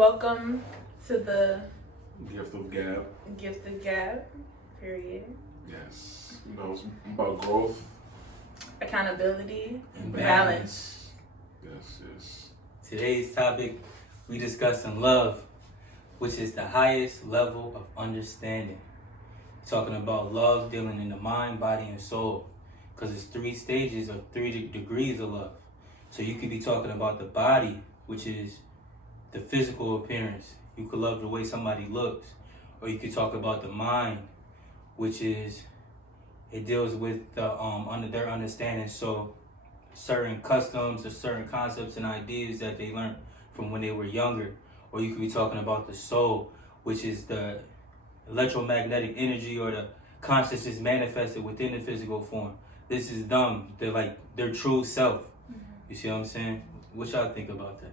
Welcome to the Gift of Gab. Gift of G.A.B. Period. Yes. You know, it's about growth. Accountability. And Balance. Yes. Today's topic, we discussing love, which is the highest level of understanding. Talking about love dealing in the mind, body, and soul. Because it's 3 stages or 3 degrees of love. So you could be talking about the body, which is the physical appearance. You could love the way somebody looks. Or you could talk about the mind, which is, it deals with the under their understanding. So certain customs or certain concepts and ideas that they learned from when they were younger. Or you could be talking about the soul, which is the electromagnetic energy or the consciousness manifested within the physical form. This is them. They're like their true self. You see what I'm saying? What y'all think about that?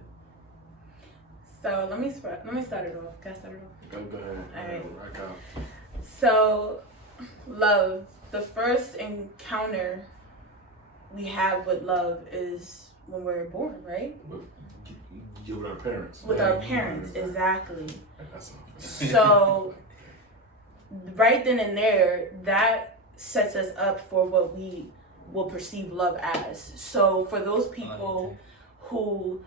So let me start it off. Can I start it off? Go ahead. All right. Rock out. So, love. The first encounter we have with love is when we're born, right? With our parents. With our parents, exactly. That's So, right then and there, that sets us up for what we will perceive love as. So, for those people who,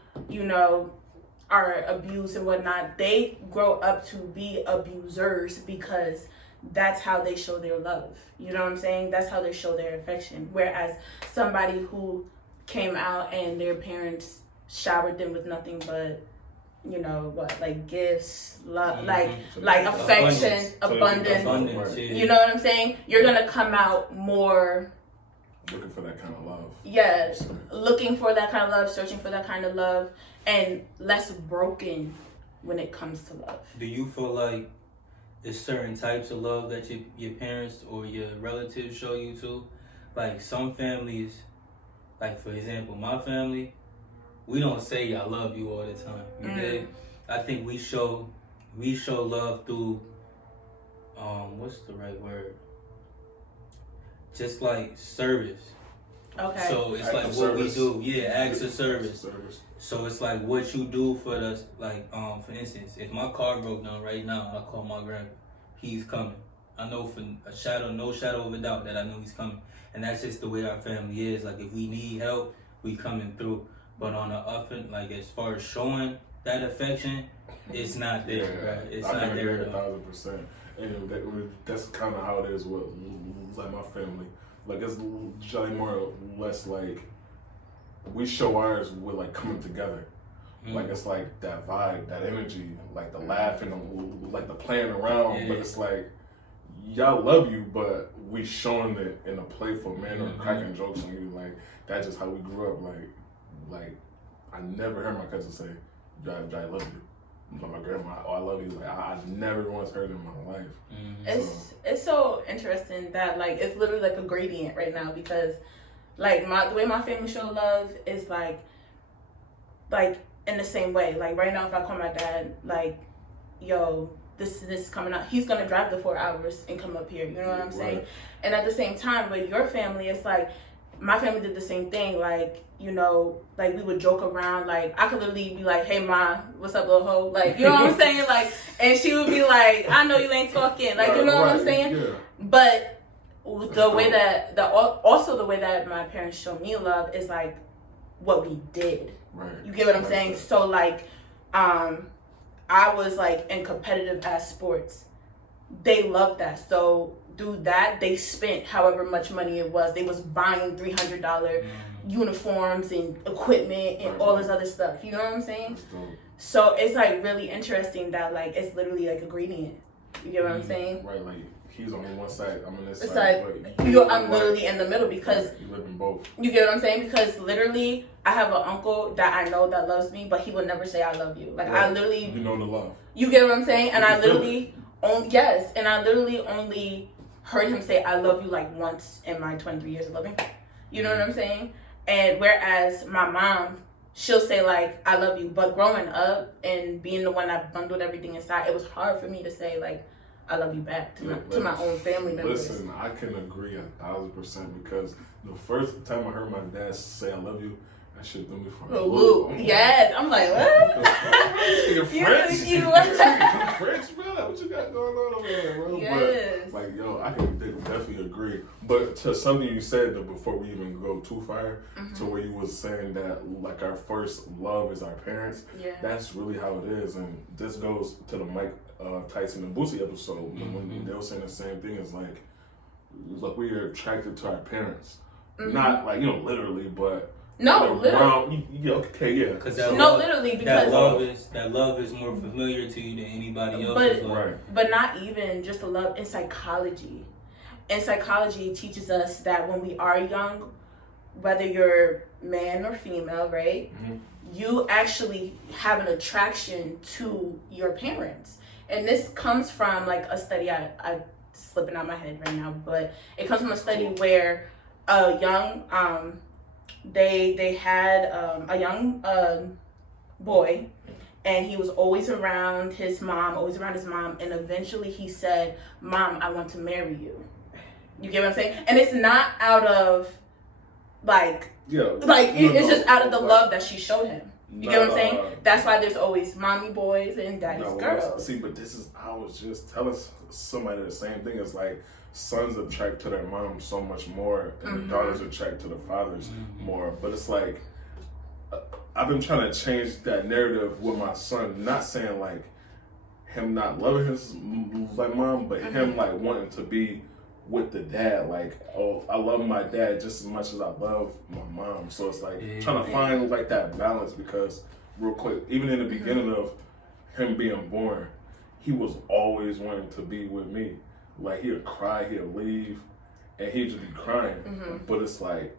are abused and whatnot, they grow up to be abusers because that's how they show their love. You know what I'm saying? That's how they show their affection. Whereas somebody who came out and their parents showered them with nothing but, gifts, love, like affection, abundance. You know what I'm saying? You're gonna come out more looking for that kind of love. Yes, looking for that kind of love, searching for that kind of love, and less broken when it comes to love. Do you feel like there's certain types of love that your parents or your relatives show you to? Like some families, like for example, my family, we don't say I love you all the time. You dig? I think we show love through what's the right word? Just like service. Okay. So it's Act like of what service. we do. Yeah, acts of service. So it's like what you do for us. Like for instance, if my car broke down right now, and I call my grandpa, he's coming. I know for no shadow of a doubt that I know he's coming. And that's just the way our family is. Like if we need help, we coming through. But on the often, like as far as showing that affection, it's not there. Right? It's I not there agree at all. 1,000%. And that's kind of how it is with like my family. Like it's generally more or less like we show ours with like coming together. Like it's like that vibe, that energy, like the laughing, like the playing around. Yeah. But it's like y'all love you, but we showing it in a playful manner, cracking jokes on you. Like that's just how we grew up. Like I never heard my cousin say, "I love you." My grandma, "Oh, I love you." Like I never once heard it in my life. It's so interesting that like it's literally like a gradient right now because like the way my family show love is like in the same way. Like right now, if I call my dad, like, yo, this is coming out, he's gonna drive the 4 hours and come up here. You know what I'm saying? Right. And at the same time, with your family, it's like my family did the same thing. Like, like we would joke around. Like I could literally be like, "Hey ma, what's up, little hoe?" Like, you know what I'm saying? Like, and she would be like, "I know you ain't talking." Like, you know what I'm saying? Yeah. But the way that my parents show me love is like what we did. Right. You get what I'm saying? So like, I was like in competitive ass sports. They loved that. So through that, they spent however much money it was. They was buying $300 uniforms and equipment and all this other stuff. You know what I'm saying? So it's like really interesting that like it's literally like a gradient. You get what I'm saying? Right, like he's on one side, I'm on this It's side. like But I'm literally in the middle because you live in both. you get what I'm saying? Because literally, I have an uncle that I know that loves me, but he would never say I love you. Like Right. I literally, You know the love. you get what I'm saying? And You I can feel literally, and I literally only heard him say I love you like once in my 23 years of living. You know what I'm saying? And whereas my mom, she'll say like I love you, but growing up and being the one that bundled everything inside, it was hard for me to say like I love you back to my own family members. Listen, I can agree 1,000% because the first time I heard my dad say I love you, that shit threw me for a loop. Yes, I'm like, what? Your friends agree. But to something you said though, before we even go too far, to where you was saying that like our first love is our parents. Yeah. That's really how it is, and this goes to the Mike Tyson and Boosie episode when they were saying the same thing. Is like we are attracted to our parents, not like literally, but. No, literally. Okay, yeah. Literally, because that love is more familiar to you than anybody else's love. Right. But not even just the love in psychology. And psychology teaches us that when we are young, whether you're man or female, right, you actually have an attraction to your parents. And this comes from like a study. I'm slipping out my head right now, but it comes from a study where a young they had a young boy, and he was always around his mom, and eventually he said, "Mom, I want to marry you." You get what I'm saying? And it's not out of it's just out of the love that she showed him. You get what I'm saying? That's why there's always mommy boys and daddy's girls. See, but I was just telling somebody the same thing. It's like sons attract to their moms so much more, and the daughters attract to the fathers more. But it's like I've been trying to change that narrative with my son. Not saying like him not loving his mom, but him like wanting to be with the dad. Like, oh, I love my dad just as much as I love my mom. So it's like trying to find like that balance, because real quick, even in the beginning of him being born, he was always wanting to be with me. Like, he'd cry, he'd leave, and he'd just be crying. But it's like,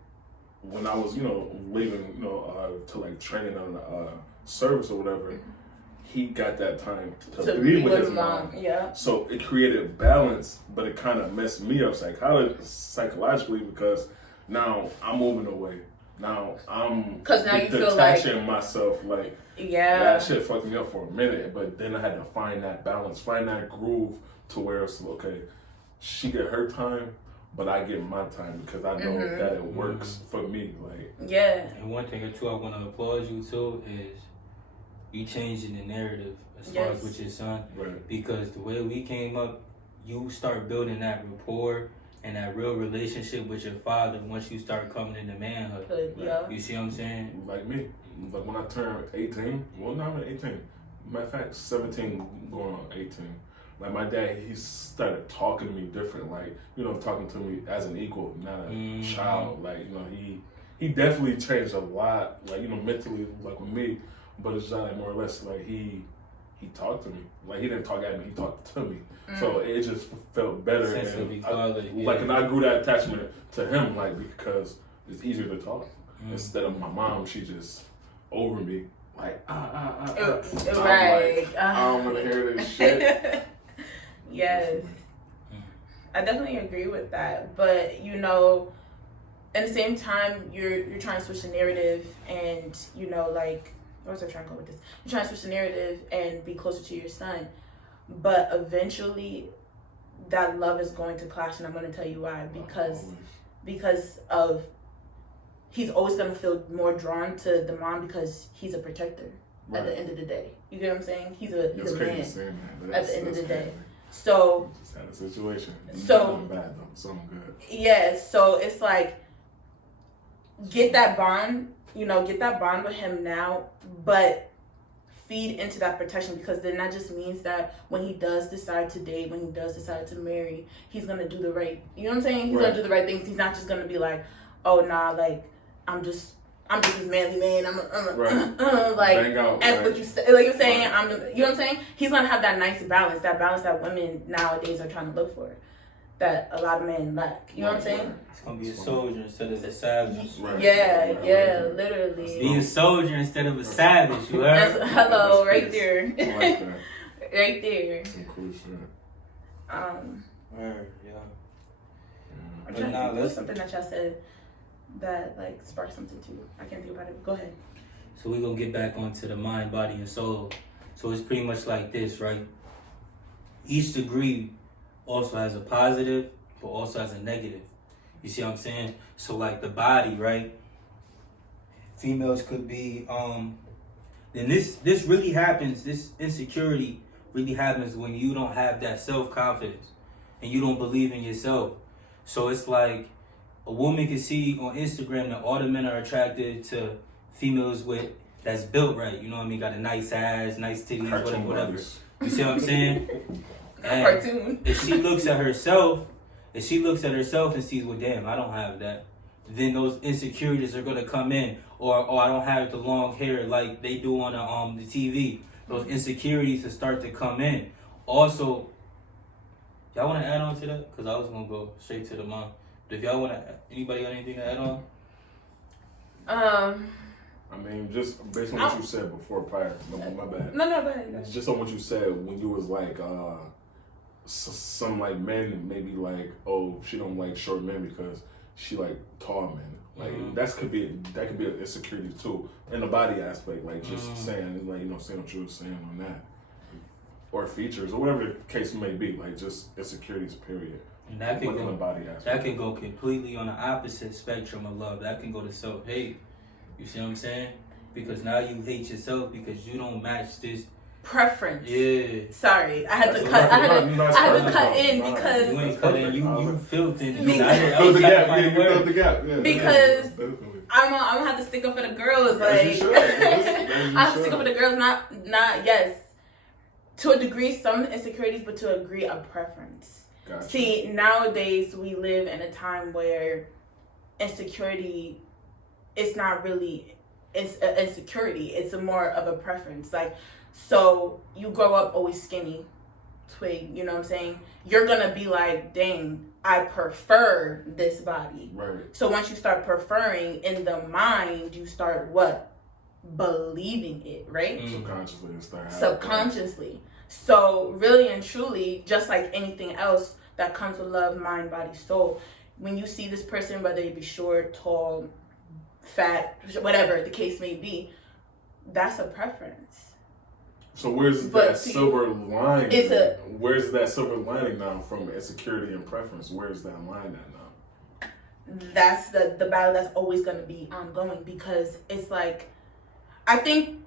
when I was, leaving, to like training on a service or whatever, he got that time to be with his mom. Yeah. So it created balance, but it kind of messed me up psychologically, because now I'm moving away. Now I'm detaching myself. Like, that shit fucked me up for a minute, but then I had to find that balance, find that groove to where it's okay, she get her time, but I get my time, because I know that it works for me. Like, and one thing or two I want to applaud you too is you changing the narrative as far as with your son, because the way we came up, you start building that rapport and that real relationship with your father once you start coming into manhood. You see what I'm saying? Like me, like when I turned 18, well, not even 18, matter of fact, 17 going on 18. Like, my dad, he started talking to me different, like, talking to me as an equal, not a child. Like, he definitely changed a lot, like, mentally, like with me, but it's just like more or less like he talked to me. Like, he didn't talk at me, he talked to me. So it just felt better. Sense of equality, like, and I grew that attachment to him, like, because it's easier to talk. Instead of my mom, she just over me, like, right. Like, I don't want to hear this shit. Yes, I definitely agree with that. But at the same time, you're trying to switch the narrative, and like, where was I trying to go with this? You're trying to switch the narrative and be closer to your son, but eventually, that love is going to clash, and I'm going to tell you why. Because of he's always going to feel more drawn to the mom, because he's a protector. At the end of the day, you get what I'm saying? He's a man. At the end of the day. So just had a situation. So bad though, so I'm good. Yeah, so it's like get that bond with him now, but feed into that protection, because then that just means that when he does decide to date, when he does decide to marry, he's gonna do the right. You know what I'm saying? He's gonna do the right things. He's not just gonna be like, oh nah, like I'm just this manly man. Like, as what you say, like you're saying, you know what I'm saying? He's gonna have that nice balance that women nowadays are trying to look for, that a lot of men lack. You know what I'm saying? It's gonna be a soldier instead of a savage. Literally. Be a soldier instead of a savage. You heard? Hello, right there. I like that. Right there. Some cool shit. Word, yeah. I'm trying to think of something that y'all said that like sparked something too. I can't think about it. Go ahead. So we're gonna get back onto the mind, body, and soul. So it's pretty much like this, right? Each degree also has a positive, but also has a negative. You see what I'm saying? So like the body, right? Females could be then this really happens, this insecurity really happens when you don't have that self-confidence and you don't believe in yourself. So it's like a woman can see on Instagram that all the men are attracted to females that's built right. You know what I mean? Got a nice ass, nice titties, whatever. You see what I'm saying? And Cartoon. if she looks at herself and sees, well, damn, I don't have that, then those insecurities are gonna come in. Or I don't have the long hair like they do on the TV. Those insecurities will start to come in. Also, y'all want to add on to that? Because I was gonna go straight to the mom. But if y'all want to, anybody got anything to add on? I mean, just based on what you said before, prior. No, my bad. No, go ahead. Just on what you said when you was like, some like men maybe like, oh, she don't like short men because she like tall men. Like that could be an insecurity too in the body aspect. Like just saying, like, you know, saying what you were saying on that, or features or whatever the case may be. Like just insecurities, period. And that can in the body aspect. That can go completely on the opposite spectrum of love. That can go to self-hate. You see what I'm saying? Because now you hate yourself because you don't match this preference. Yeah. Sorry, I had to cut. I had to cut in because you ain't cut in. You filled in. You filled the gap. Yeah, you filled the gap. Yeah, because I'm gonna have to stick up for the girls. Like I have to stick up for the girls. Not yes. To a degree, some insecurities, but to a degree, a preference. Gotcha. See, nowadays we live in a time where insecurity is not really insecurity. It's more of a preference. Like, so you grow up always skinny, twig. You know what I'm saying? You're gonna be like, dang, I prefer this body. Right. So once you start preferring in the mind, you start what? Believing it, right? Subconsciously. So really and truly, just like anything else that comes with love, mind, body, soul, when you see this person, whether it be short, tall, fat, whatever the case may be, that's a preference. So where's that silver lining? Where's that silver lining now from insecurity and preference? Where's that line at now? That's the battle that's always going to be ongoing, because it's like, I think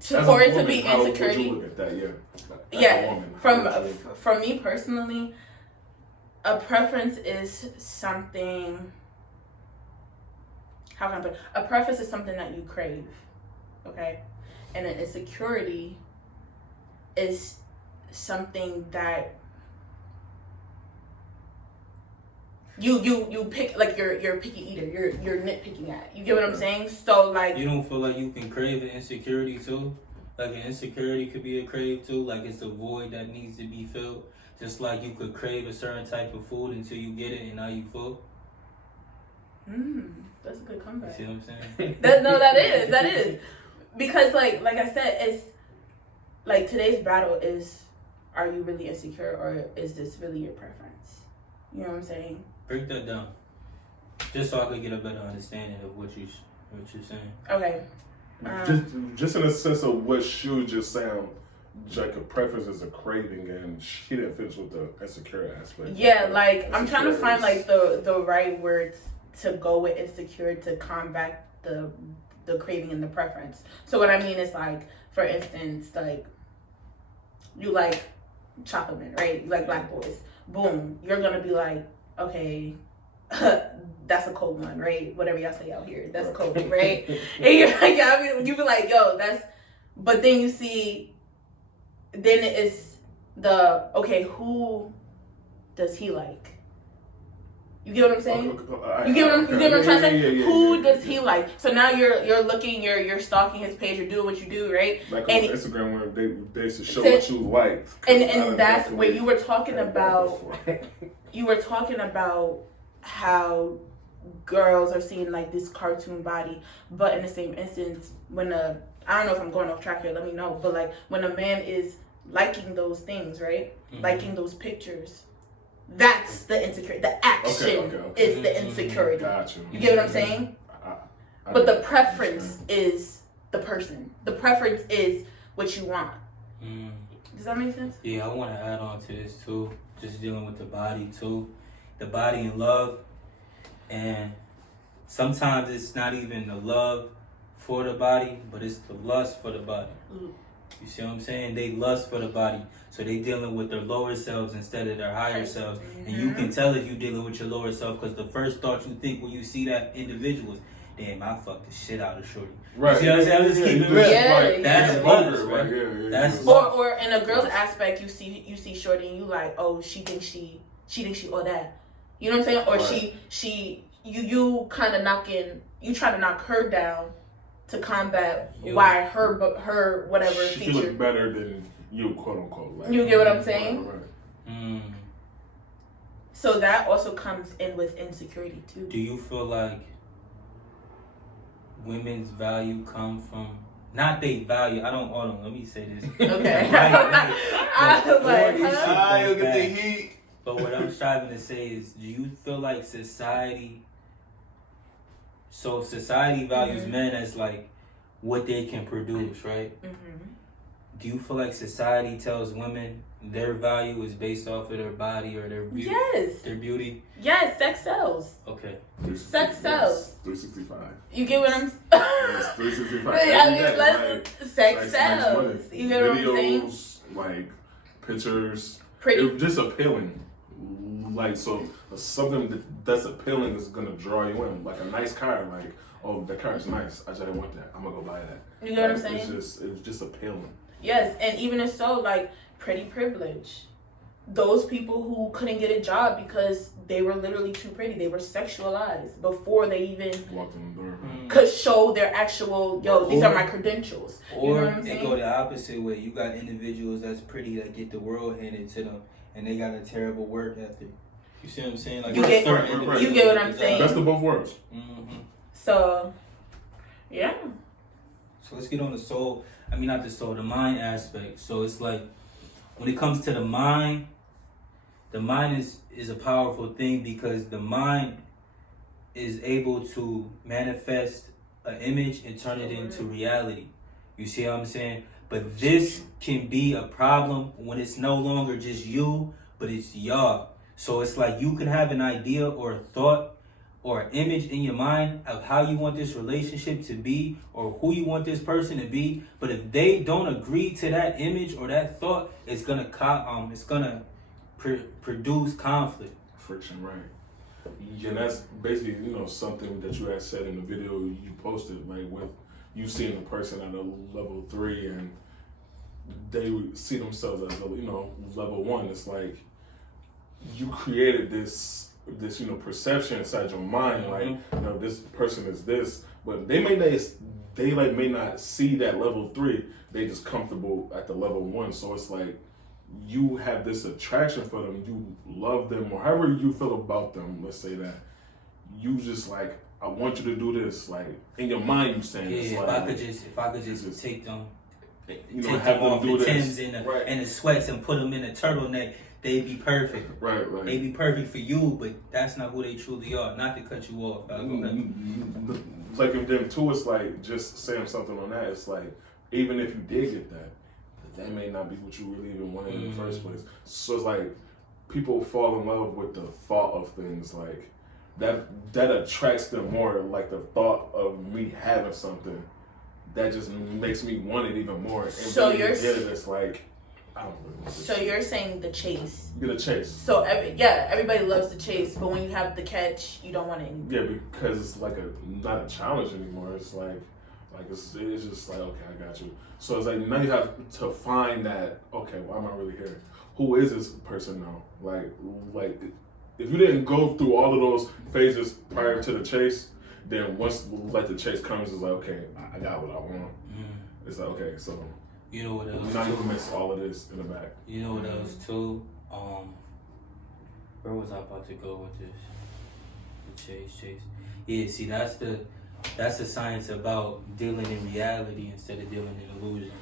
for it to be insecurity. How would you look at that? Yeah. From me personally, a preference is something. How can I put it? A preference is something that you crave, okay, and an insecurity is something that you pick, like you're a picky eater. You're nitpicking at. You get what I'm saying? So like, you don't feel like you can crave an insecurity too? Like an insecurity could be a crave too. Like it's a void that needs to be filled. Just like you could crave a certain type of food until you get it and now you full. That's a good comeback. You see what I'm saying? that is. Because like I said, it's like today's battle is, are you really insecure or is this really your preference? You know what I'm saying? Break that down. Just so I could get a better understanding of what you're saying. Okay. Just in a sense of what she was just saying, like a preference is a craving, and she didn't finish with the insecure aspect. Yeah, like I'm trying to find like the right words to go with insecure to combat the craving and the preference. So what I mean is, like, for instance, like you like chocolate men, right? You like black boys. Boom, you're gonna be like, okay, that's a cold one, right? Whatever y'all say out here, that's cold, right? And you're like, yeah, I mean, you be like, yo, that's. But then you see, then it's the, okay, who does he like? You get what I'm saying? You get what I'm trying to say? Who does he like? So now you're looking, you're stalking his page, you're doing what you do, right? Like on Instagram where they used to show what you like. And that's where you were talking about. You were talking about how girls are seeing like this cartoon body, but in the same instance, when I don't know if I'm going off track here, let me know. But like when a man is liking those things, right? Liking those pictures. That's the insecurity. The action is the insecurity. Gotcha. You get what I'm saying? But the preference is the person. The preference is what you want. Does that make sense? Yeah, I want to add on to this too. Just dealing with the body too. The body and love. And sometimes it's not even the love for the body, but it's the lust for the body. You You see what I'm saying? They lust for the body. So they dealing with their lower selves instead of their higher selves. And you can tell if you dealing with your lower self because the first thought you think when you see that individual is, damn, I fucked the shit out of shorty. Right. You see what I'm saying? I'm just keeping it real. That's lust, right? That's lust. Or in a girl's aspect, you see shorty and you like, oh, she thinks she all that. You know what I'm saying? Or you kind of you try to knock her down to combat why her whatever she feature. look better than you, quote unquote. Like, you get what I'm saying? Right. So that also comes in with insecurity too. Do you feel like women's value come from not they value? Hold on, let me say this. Okay. I was like, look at the heat. But what I'm striving to say is, do you feel like society values men as like what they can produce, right? Do you feel like society tells women their value is based off of their body or their beauty? Yes. Their beauty? Yes, sex sells. Okay. Sex sells. 365. You get what I'm saying? Yes, 365. Sex sells. You get what I'm saying? Videos, like pictures. Pretty. It's just appealing. Like, so something that's appealing is gonna draw you in. Like a nice car, like, oh, the car is nice. I just want that. I'm gonna go buy that. You get what I'm saying? It's just appealing. Yes, and even if so, like pretty privilege. Those people who couldn't get a job because they were literally too pretty. They were sexualized before they even walked in the door. Could show their actual, these are my credentials. Or you know what I'm they saying? go the opposite way. You got individuals that's pretty that get the world handed to them and they got a terrible work ethic. You see what I'm saying? Like you get what I'm saying? That's the both worlds. So, yeah. So let's get on the mind aspect. So it's like, when it comes to the mind is a powerful thing because the mind is able to manifest an image and turn it into reality. You see what I'm saying? But this can be a problem when it's no longer just you, but it's y'all. So it's like you can have an idea or a thought or an image in your mind of how you want this relationship to be or who you want this person to be, but if they don't agree to that image or that thought, it's gonna produce conflict, friction, right? And that's basically something that you had said in the video you posted, like with you seeing the person at a level 3 and they see themselves as level 1. It's like you created this perception inside your mind, like this person is this, but they may not see that level 3. They just comfortable at the level 1. So it's like you have this attraction for them, you love them, or however you feel about them. Let's say that you just like, I want you to do this. Like in your mind, you saying, if like, I could just take them, have them off do the this, Timbs and the sweats and put them in a turtleneck. They'd be perfect. Right. They'd be perfect for you, but that's not who they truly are. Not to cut you off. Like in them too, it's like just saying something on that. It's like even if you did get that may not be what you really even wanted in the first place. So it's like people fall in love with the thought of things like that attracts them more. Like the thought of me having something that just makes me want it even more. And so when you get it, it's like, I don't know. So you're saying the chase. Get a chase. So everybody loves the chase, but when you have the catch, you don't want it anymore. Yeah, because it's like not a challenge anymore. It's like it's just like, okay, I got you. So it's like now you have to find that, okay, why am I really here? Who is this person now? Like if you didn't go through all of those phases prior to the chase, then once like the chase comes, it's like, okay, I got what I want. It's like, okay, so you know what else? now you can miss all of this in the back. You know what else too? Where was I about to go with this? The chase. Yeah, see, that's the science about dealing in reality instead of dealing in illusion.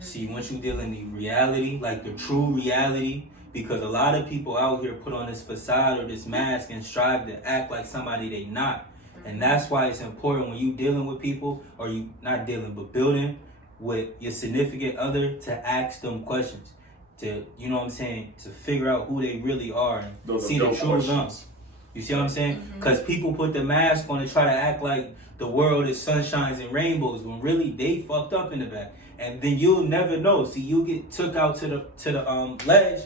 See, once you deal in the reality, like the true reality, because a lot of people out here put on this facade or this mask and strive to act like somebody they not. And that's why it's important when you dealing with people, or you not dealing, but building with your significant other, to ask them questions, to, you know what I'm saying, to figure out who they really are and Those see the true guns. You see what I'm saying? Because people put the mask on and try to act like the world is sunshines and rainbows when really they fucked up in the back. and then you'll never know. See, you'll get took out to the ledge,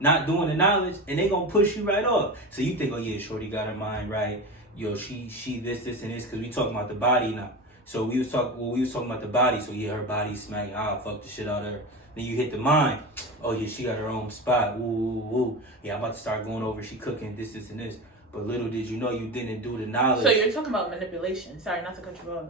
not doing the knowledge, and they gonna push you right off. So you think, oh yeah, shorty got her mind right. Yo, she this and this, because we talking about the body now. So we was talking about the body. So yeah, her body smacking. Fuck the shit out of her. Then you hit the mind. Oh yeah, she got her own spot. Woo, woo, woo. Yeah, I'm about to start going over. She cooking this and this. But little did you know, you didn't do the knowledge. So you're talking about manipulation. Sorry, not to cut you off.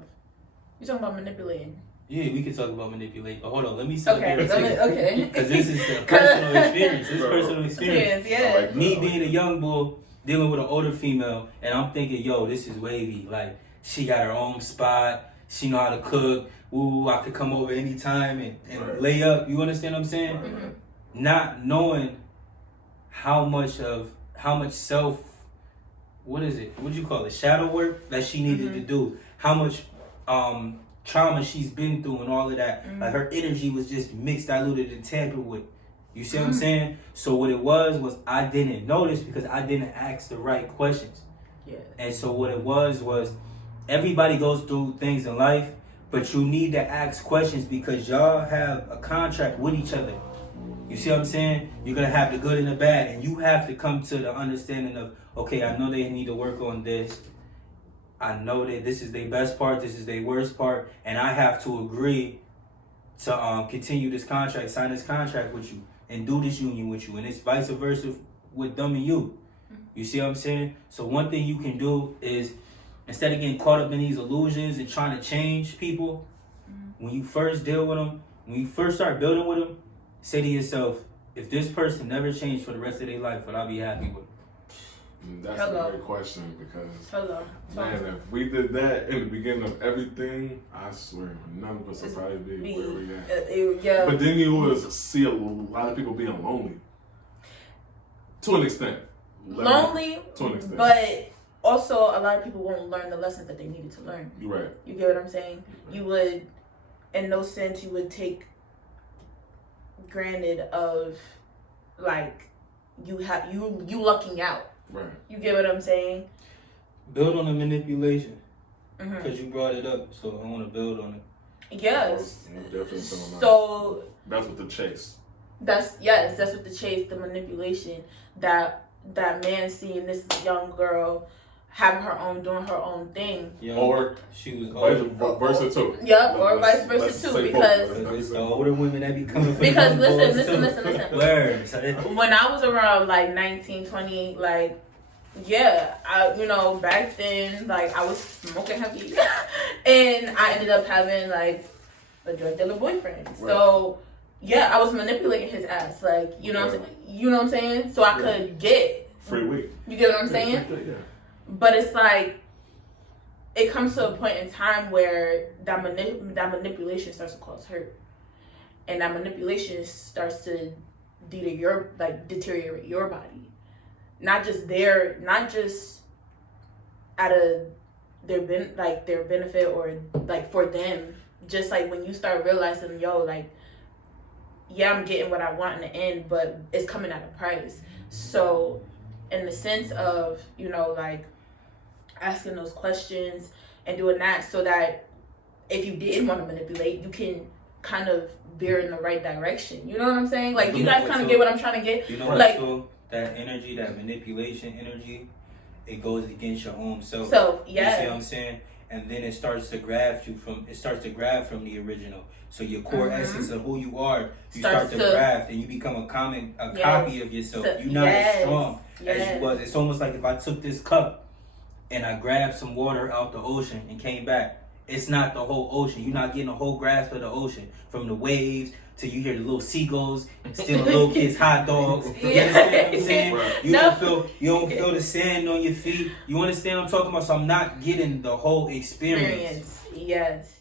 You're talking about manipulating. Yeah, we can talk about manipulation. But hold on, let me see. Okay. Because this is a personal experience. This is personal experience. Yeah. Me being a young bull, dealing with an older female, and I'm thinking, yo, this is wavy. Like, she got her own spot. She know how to cook. Ooh, I could come over anytime and lay up. You understand what I'm saying? Mm-hmm. Not knowing how much self, what is it? What'd you call it? Shadow work that she needed to do. How much trauma she's been through and all of that. Like, her energy was just mixed, diluted, and tampered with. You see what I'm saying? So what it was I didn't notice because I didn't ask the right questions. Yeah. And so what it was everybody goes through things in life, but you need to ask questions because y'all have a contract with each other. You see what I'm saying? You're going to have the good and the bad, and you have to come to the understanding of, okay, I know they need to work on this. I know that this is their best part, this is their worst part, and I have to agree to continue this contract, sign this contract with you, and do this union with you, and it's vice versa with them and you. You see what I'm saying? So one thing you can do is, instead of getting caught up in these illusions and trying to change people, when you first deal with them, when you first start building with them, say to yourself, if this person never changed for the rest of their life, would I be happy with them? That's a great question because, man, if we did that in the beginning of everything, I swear, none of us would probably be where we at. But then you would see a lot of people being lonely. To an extent. Lonely, to an extent. But also a lot of people won't learn the lessons that they needed to learn. You're right. You get what I'm saying? Right. You would, in no sense, you would take granted of, like, you lucking out. Right. You get what I'm saying? Build on the manipulation. Because you brought it up, so I want to build on it. Yes. Definitely so that's what the chase. That's what the chase, the manipulation, that man seeing this young girl having her own, doing her own thing. Yeah. Or she was vice versa too. Yep, or vice versa too, because it's the older women that be coming from because listen. Words. When I was around like 19, 20, like, yeah, back then, like, I was smoking heavy and I ended up having like a drug dealer boyfriend. Right. So yeah, I was manipulating his ass, like, you know what I'm saying? So I could get free weed. You get what I'm saying? But it's like, it comes to a point in time where that manipulation starts to cause hurt, and that manipulation starts to deteriorate your body, not just out of their benefit or like for them. Just like when you start realizing, like, yeah, I'm getting what I want in the end, but it's coming at a price. So in the sense of, like, asking those questions and doing that, so that if you did want to manipulate, you can kind of veer in the right direction. You know what I'm saying? Like, you guys kind of get what I'm trying to get? You know, like, so that energy, that manipulation energy, it goes against your own self. So, yeah. You see what I'm saying? And then it starts to grab from the original. So your core essence of who you are, you start to graft, and you become a copy of yourself. You're not as strong as you was. It's almost like if I took this cup and I grabbed some water out the ocean and came back, it's not the whole ocean. You're not getting a whole grasp of the ocean, from the waves to you hear the little seagulls stealing little kids' hot dogs. You understand what I'm saying? Right. You don't feel the sand on your feet. You understand what I'm talking about? So I'm not getting the whole experience. Yes.